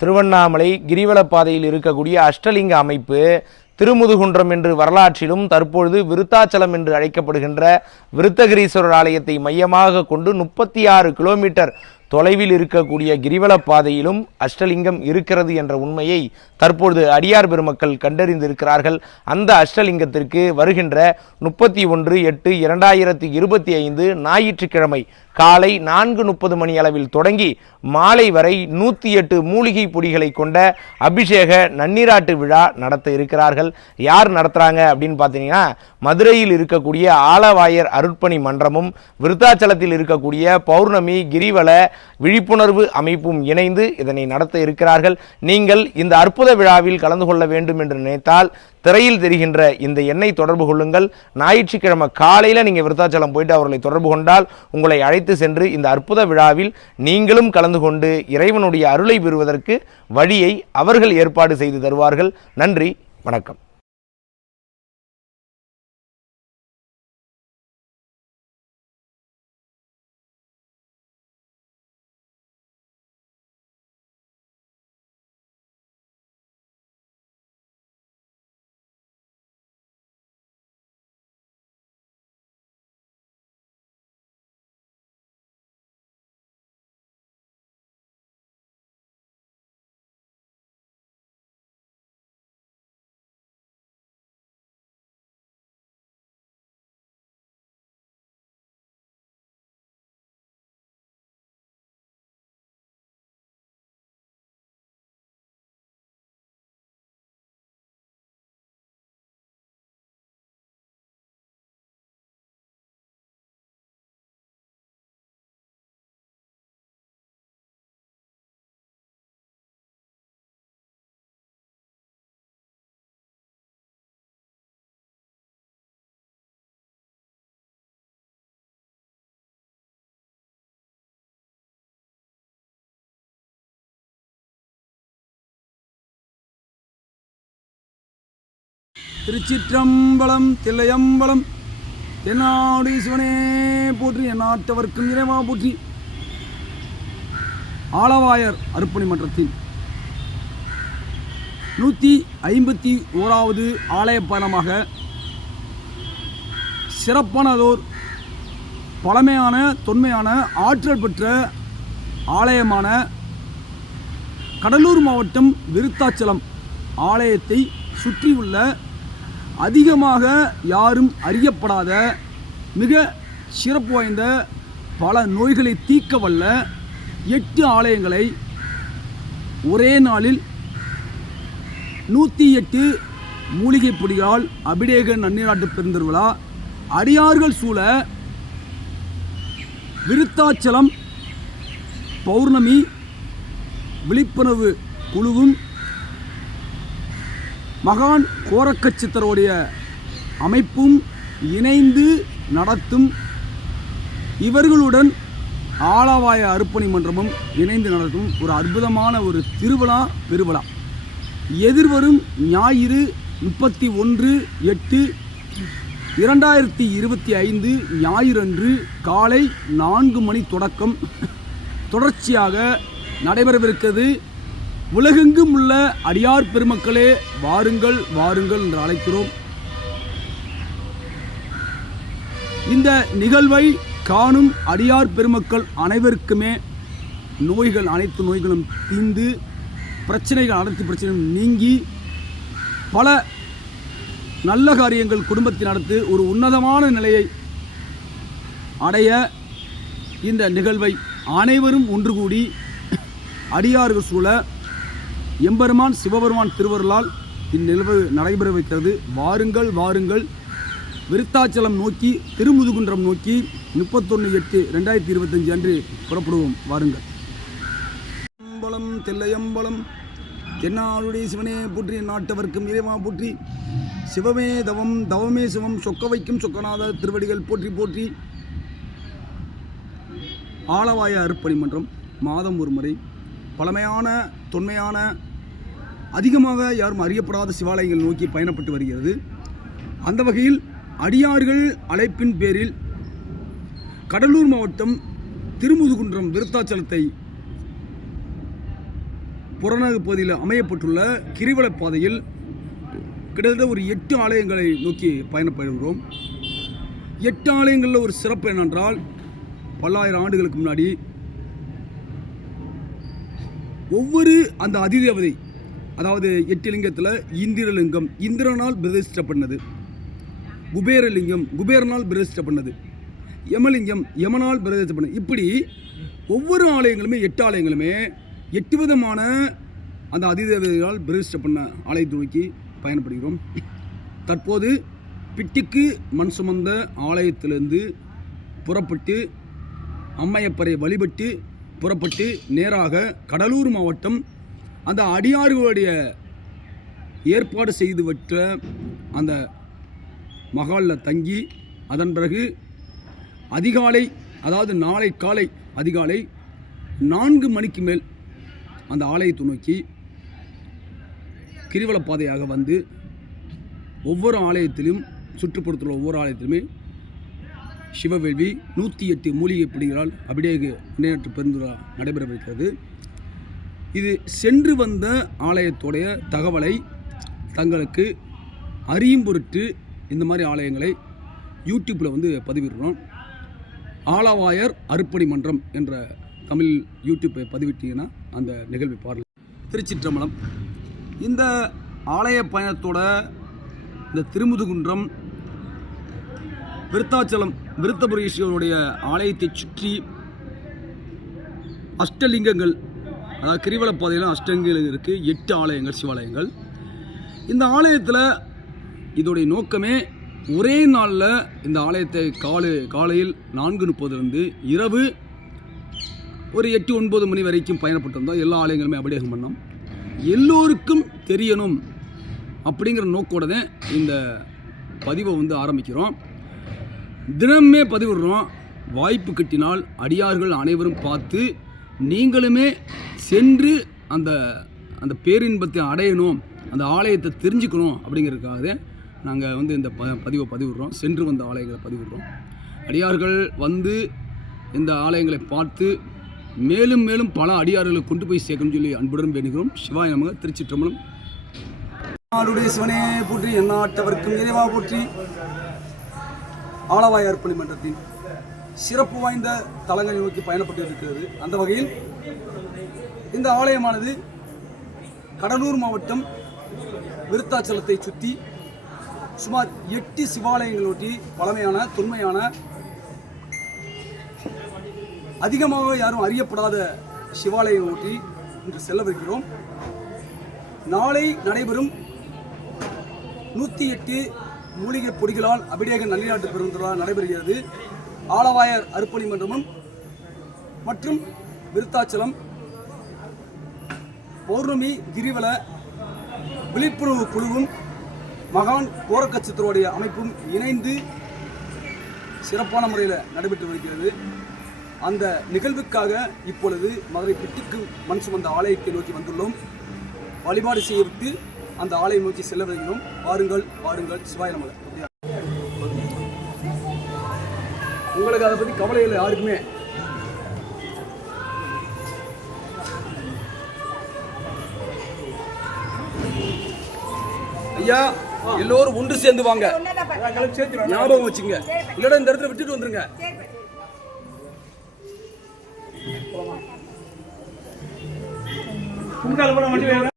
திருவண்ணாமலை கிரிவலப்பாதையில் இருக்கக்கூடிய அஷ்டலிங்க அமைப்பு திருமுதுகுன்றம் என்று வரலாற்றிலும் தற்பொழுது விருத்தாச்சலம் என்று அழைக்கப்படுகின்ற விருத்தகிரீஸ்வரர் ஆலயத்தை மையமாக கொண்டு முப்பத்தி ஆறு கிலோமீட்டர் தொலைவில் இருக்கக்கூடிய கிரிவலப்பாதையிலும் அஷ்டலிங்கம் இருக்கிறது என்ற உண்மையை தற்பொழுது அடியார் பெருமக்கள் கண்டறிந்திருக்கிறார்கள். அந்த அஷ்டலிங்கத்திற்கு வருகின்ற முப்பத்தி ஒன்று எட்டு இரண்டாயிரத்தி இருபத்தி ஐந்து ஞாயிற்றுக்கிழமை காலை நான்கு முப்பது மணி அளவில் தொடங்கி மாலை வரை நூற்றி எட்டு மூலிகை பொடிகளை கொண்ட அபிஷேக நன்னீராட்டு விழா நடத்த இருக்கிறார்கள். யார் நடத்துகிறாங்க அப்படின்னு பார்த்தீங்கன்னா மதுரையில் இருக்கக்கூடிய ஆலவாயர் அருட்பணி மன்றமும் விருத்தாச்சலத்தில் இருக்கக்கூடிய பௌர்ணமி கிரிவல விழிப்புணர்வு அமைப்பும் இணைந்து இதனை நடத்த இருக்கிறார்கள். நீங்கள் இந்த அற்புத விழாவில் கலந்து கொள்ள வேண்டும் என்று நினைத்தால் திரையில் தெரிகின்ற இந்த எண்ணை தொடர்பு கொள்ளுங்கள். ஞாயிற்றுக்கிழமை காலையில் நீங்கள் விருத்தாச்சலம் போயிட்டு அவர்களை தொடர்பு கொண்டால் உங்களை அழைத்து சென்று இந்த அற்புத விழாவில் நீங்களும் கலந்து கொண்டு இறைவனுடைய அருளை பெறுவதற்கு வழியை அவர்கள் ஏற்பாடு செய்து தருவார்கள். நன்றி வணக்கம். திருச்சிற்றம்பலம் தில்லையம்பலம். என்னாடு சிவனே போற்றி என்னாட்டவர்க்கும் இறைவா போற்றி. ஆலவாயர் அர்ப்பணி மன்றத்தின் நூற்றி ஐம்பத்தி ஓராவது ஆலய பயணமாக சிறப்பானதோர் பழமையான தொன்மையான ஆற்றல் பெற்ற ஆலயமான கடலூர் மாவட்டம் விருத்தாச்சலம் ஆலயத்தை சுற்றியுள்ள அதிகமாக யாரும் அறியப்படாத மிக சிறப்பு வாய்ந்த பல நோய்களை தீர்க்க வல்ல எட்டு ஆலயங்களை ஒரே நாளில் நூற்றி எட்டு மூலிகை பொடியால் அபிடேக நன்னீராட்டு பெருந்திருவிழா அடியார்கள் சூழ விருத்தாச்சலம் பௌர்ணமி விழிப்புணர்வு குழுவும் மகான் கோரக்கச்சித்தருடைய அமைப்பும் இணைந்து நடத்தும் இவர்களுடன் ஆலவாய அர்ப்பணி மன்றமும் இணைந்து நடத்தும் ஒரு அற்புதமான ஒரு திருவிழா பெருவிழா. எதிர்வரும் ஞாயிறு முப்பத்தி ஒன்று எட்டு இரண்டாயிரத்தி இருபத்தி ஐந்து ஞாயிறன்று காலை நான்கு மணி தொடக்கம். தொடர்ச்சியாக நடைபெறவிருக்கிறது. உலகெங்கும் உள்ள அடியார் பெருமக்களே வாருங்கள் வாருங்கள் என்று அழைக்கிறோம். இந்த நிகழ்வை காணும் அடியார் பெருமக்கள் அனைவருக்குமே நோய்கள் அனைத்து நோய்களும் தீர்ந்து பிரச்சனைகள் அனைத்து பிரச்சனைகளும் நீங்கி பல நல்ல காரியங்கள் குடும்பத்தில் நடத்து ஒரு உன்னதமான நிலையை அடைய இந்த நிகழ்வை அனைவரும் ஒன்று கூடி அடியார்கள் சூழ எம்பெருமான் சிவபெருமான் திருவருளால் இந்நிகழ்வு நடைபெற வைக்கிறது. வாருங்கள் வாருங்கள். விருத்தாச்சலம் நோக்கி திருமுதுகுன்றம் நோக்கி முப்பத்தொன்று எட்டு ரெண்டாயிரத்தி இருபத்தஞ்சு அன்று புறப்படுவோம். வாருங்கள். அம்பலம் தெல்லையம்பலம் தென்னாளுடைய சிவனே போற்றி நாட்டவர்க்கும் இறைவா போற்றி சிவமே தவம் தவமே சிவம் சொக்க வைக்கும் சொக்கநாத திருவடிகள் போற்றி போற்றி. ஆலவாய அருப்பணி மன்றம் மாதம் ஒரு முறை. பழமையான தொன்மையான அதிகமாக யாரும் அறியப்படாத சிவாலயங்கள் நோக்கி பயணப்பட்டு வருகிறது. அந்த வகையில் அடியார்கள் அழைப்பின் பேரில் கடலூர் மாவட்டம் திருமுதுகுன்றம் விருத்தாச்சலத்தை புறநகர் பகுதியில் அமையப்பட்டுள்ள கிரிவல பாதையில் கிட்டத்தட்ட ஒரு எட்டு ஆலயங்களை நோக்கி பயணப்படுகிறோம் எட்டு ஆலயங்களில் ஒரு சிறப்பு என்னென்றால் பல்லாயிரம் ஆண்டுகளுக்கு முன்னாடி ஒவ்வொரு அந்த அதிதேவதை அதாவது எட்டிலிங்கத்தில் இந்திரலிங்கம் இந்திரனால் பிரதிஷ்டப்பட்டது. குபேரலிங்கம் குபேரனால் பிரதிஷ்டப்பட்டது. யமலிங்கம் யமனால் பிரதிஷ்டப்பட்டது. இப்படி ஒவ்வொரு ஆலயங்களுமே எட்டு ஆலயங்களுமே எட்டு விதமான அந்த அதிதேவதைகளால் பிரதிஷ்ட பண்ண ஆலயத்தை நோக்கி பயணப்படுகிறோம். தற்போது பிட்டிக்கு மண் சுமந்த ஆலயத்திலிருந்து புறப்பட்டு அம்மையப்பரை வழிபட்டு புறப்பட்டு நேராக கடலூர் மாவட்டம் அந்த அடியார்களுடைய ஏற்பாடு செய்து விட்ட அந்த மகாலில் தங்கி அதன் பிறகு அதிகாலை அதாவது நாளை காலை அதிகாலை நான்கு மணிக்கு மேல் அந்த ஆலயத்தை நோக்கி கிரிவல பாதையாக வந்து ஒவ்வொரு ஆலயத்திலும் சுற்றுப்புறத்தில் ஒவ்வொரு ஆலயத்திலுமே சிவவேள்வி நூற்றி எட்டு மூலிகை பிடிகளால் அபிடேக முன்னேற்ற பெருந்துரா நடைபெறவிருக்கிறது. இது சென்று வந்த ஆலயத்துடைய தகவலை தங்களுக்கு அறியும் பொருட்டு இந்த மாதிரி ஆலயங்களை யூடியூப்பில் வந்து பதிவிடுறோம். ஆலவாயர் அருப்பணி மன்றம் என்ற தமிழ் யூடியூப்பை பதிவிட்டீங்கன்னா அந்த நிகழ்வை பாருங்கள் திருச்சிற்றம்பலம். இந்த ஆலய பயணத்தோட இந்த திருமுதுகுன்றம் விருத்தாச்சலம் விருத்தபுரீஸ்வரருடைய ஆலயத்தை சுற்றி அஷ்டலிங்கங்கள் அதாவது கிரிவல பாதையில் அஷ்டலிங்கங்கள் இருக்குது எட்டு ஆலயங்கள் சிவாலயங்கள். இந்த ஆலயத்தில் இதோடைய நோக்கமே ஒரே நாளில் இந்த ஆலயத்தை காலை காலையில் நான்கு முப்பதுலேருந்து இரவு ஒரு எட்டு ஒன்பது மணி வரைக்கும் பயணப்பட்டிருந்தோம் எல்லா ஆலயங்களுமே அபிடேகம் பண்ணோம். எல்லோருக்கும் தெரியணும் அப்படிங்கிற நோக்கோட தான் இந்த பதிவை வந்து ஆரம்பிக்கிறோம். தினமே பதிவிடுறோம். வாய்ப்பு கிட்டினால் அடியார்கள் அனைவரும் பார்த்து நீங்களுமே சென்று அந்த அந்த பேரின்பத்தை அடையணும் அந்த ஆலயத்தை தெரிஞ்சுக்கணும் அப்படிங்கிறதுக்காக நாங்கள் வந்து இந்த ப பதிவை பதிவிடுறோம். சென்று வந்த ஆலயங்களை பதிவிடுறோம். அடியார்கள் வந்து இந்த ஆலயங்களை பார்த்து மேலும் மேலும் பல அடியார்களை கொண்டு போய் சேர்க்கணும்னு சொல்லி அன்புடன் வேண்டுகிறோம். சிவாய நமக திருச்சிற்றம்பலம். நாளுடைய சிவனே போற்றி எண்ணாட்டவர்க்கும் இறைவா போற்றி. ஆலவாய் அர்ப்பணி மன்றத்தின் சிறப்பு வாய்ந்த தலங்களை நோக்கி பயணப்பட்டு இருக்கிறது அந்த வகையில் இந்த ஆலயமானது கடலூர் மாவட்டம் விருத்தாச்சலத்தை சுற்றி சுமார் எட்டு சிவாலயங்களொட்டி பழமையான தொன்மையான அதிகமாக யாரும் அறியப்படாத சிவாலயம் ஒட்டி இன்று செல்லவிருக்கிறோம். நாளை நடைபெறும் நூற்றி எட்டு மூலிகை பொடிகளால் அபிடேக நல்லிநாட்டு பெருந்தொடர் நடைபெறுகிறது. ஆலவாயர் அருப்பணி மன்றமும் மற்றும் விருத்தாச்சலம் பௌர்ணமி கிரிவல விழிப்புணர்வு குழுவும் மகான் கோரக்கச்சத்தருடைய அமைப்பும் இணைந்து சிறப்பான முறையில் நடைபெற்று வருகிறது. அந்த நிகழ்வுக்காக இப்பொழுது மதுரை பிட்டுக்கு மண் சுமந்த ஆலயத்தை நோக்கி வந்துள்ளோம். வழிபாடு செய்யவிட்டு அந்த ஆலயம் நோக்கி செல்ல வருகிறோம் வாருங்கள் வாருங்கள். சிவாய உங்களுக்கு அதை பற்றி கவலை இல்லை யாருக்குமே. ஐயா எல்லோரும் ஒன்று சேர்ந்து வாங்க. ஞாபகம் வச்சுங்க. இல்லைன்னா இந்த இடத்துல விட்டுட்டு வந்துருங்க. குறுக்கால போன வண்டி